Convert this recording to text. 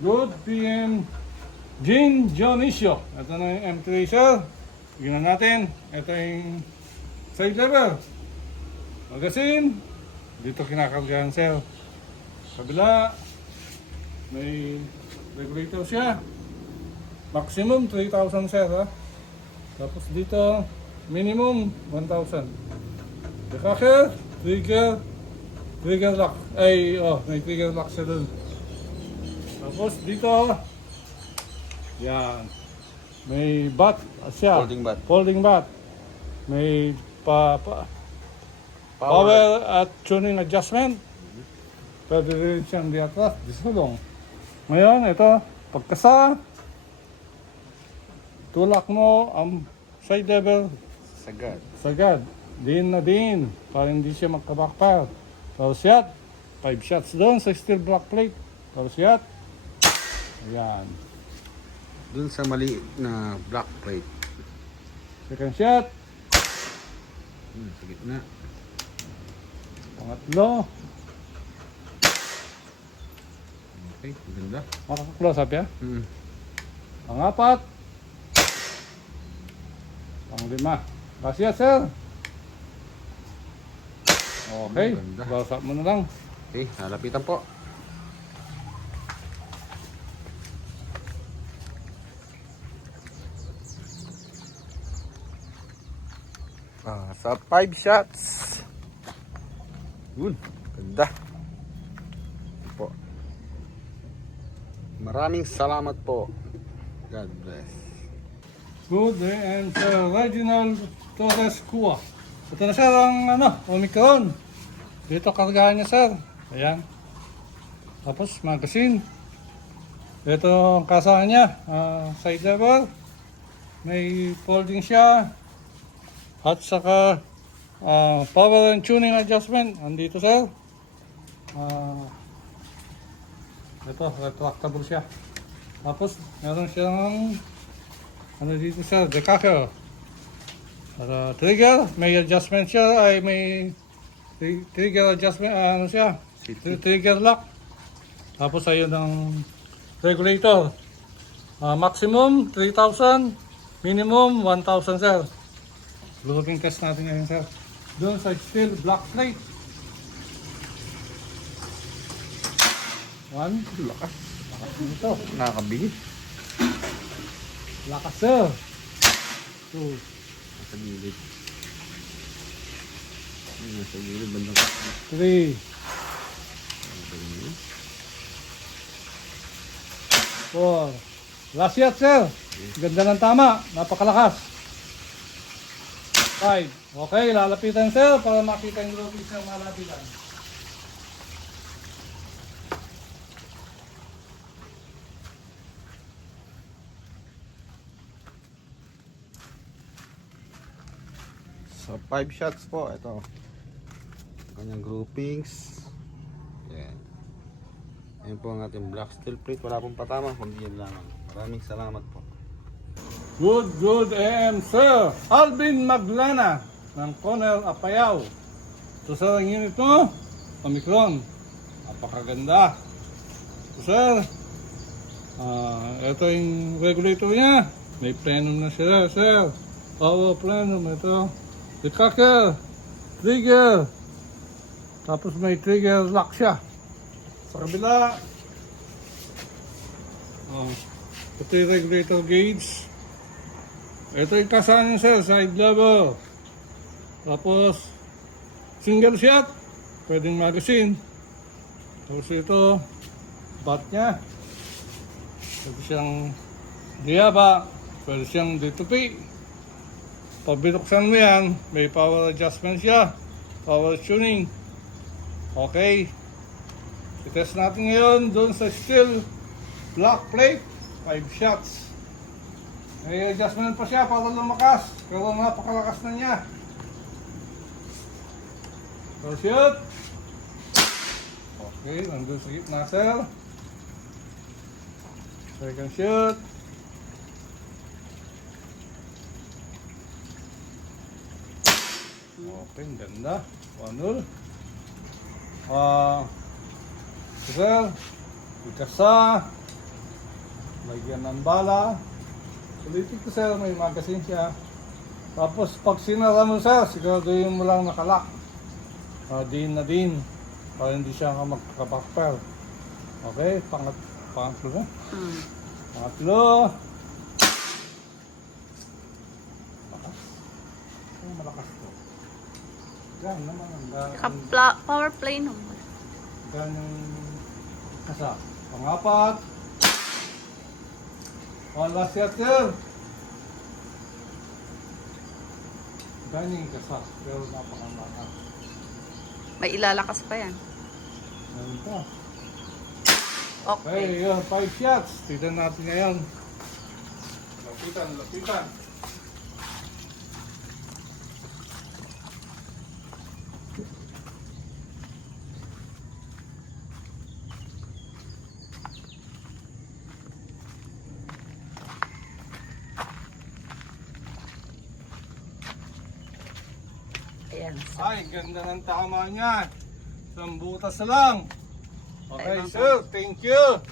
Good PM Jean Dionisio. Ito na yung M3 sir. Tignan natin. Ito yung side level. Magazine. Dito kinakargahan sir. Kabila. May regulator siya. Maximum 3,000 sir ha. Tapos dito minimum 1,000. Decacker, trigger lock. Ay, may trigger lock siya dun. Tapos dito, yan, may bat siya. Folding bat. May power at tuning adjustment. Pwede rin siyang diatras, disulong. Ngayon, ito, pagkasa, tulak mo ang side level. Sagad. Din na din, para hindi siya magka-backfire. Tapos yan, 5 shots doon sa steel block plate. Tapos yan. Ayan. Dun sa maliit na black plate. Second shot. Sa gitna. Pangatlo. Okay, maganda. Makaka-close up ya. Pangapat. Panglima. Kasya sir. Okay, Maganda. close up mo na lang. Okay, halapitan po. Sa 5 shots. Yun, ganda. Po. Maraming salamat po. God bless. Good day and Reginald Torres Cua. Ito na sir ang Omicron. Dito kargahan niya sir. Ayan. Tapos magazine. Ito ang kasahan niya. Side level. May folding siya. At saka power and tuning adjustment. Andito sir. Ito, retractable siya. Tapos meron siyang dito sir, decacker. Para trigger, may adjustment siya, ay may trigger adjustment, siya, trigger lock. Tapos ayun ang regulator. Maximum 3,000, minimum 1,000 sir. Looping test natin ngayon sir. Doon sa steel block plate. 1, Lakas. dito. Nakakabigit. Lakas sir. 2, Nasa gilid. Nasa gilid. Bandang kasi. 3, 4. Last shot sir. Ganda ng tama. Napakalakas. 5. Okay, lalapitan sir para makita yung lobis ng malapitan. So 5 shots po. Ito. Kanyang groupings. Yan. Ayan po ang ating black steel plate. Wala pong patama. Kundi yan lang. Maraming salamat po. Good AM sir. Alvin Maglana ng Conel Apayao. Ito sir ang unit mo. Omicron. Napakaganda. Ito sir. Ito yung regulator niya. May plenum na siya sir. Power plenum. Ito. Decacker. Trigger. Tapos may trigger lock siya. Sa kabila. Ito yung regulator gauge. Ito yung kasahan niya sir, side level. Tapos, single shot. Pwedeng magazine. Tapos ito, bat niya. Pwede siyang diaba. Pwede siyang ditupi. Pag binuksan mo yan, may power adjustment siya. Power tuning. Okay. I-test natin ngayon doon sa steel block plate. 5 shots. May adjustment pa siya para lumakas. Pero napakalakas na niya. First shoot. Okay, nandun sa gitna sir. Second shoot. Okay, ganda. 1-0. Sir, ikasa, Lagyan ng bala. Ulitin ko sir, may magazine siya. Tapos pag sinara mo sir, siguraduhin mo lang nakalak. Din na din. Para hindi siya magkabakper. Okay, pangatlo na. Pangatlo. Malakas. Oh, malakas to. Yan naman. Power play naman. Ganyan kasa. Pangapat. Last shot sir. Ganyan kasa. Pero napakamaka. May ilalakas pa yan. Ganyan pa. Okay. Okay, yun. 5 shots. Tignan natin ngayon. Lapitan, lapitan. Ayan. Ay, ganda ng tama niya. Isang butas na lang. Okay, Ay, sir. Thank you.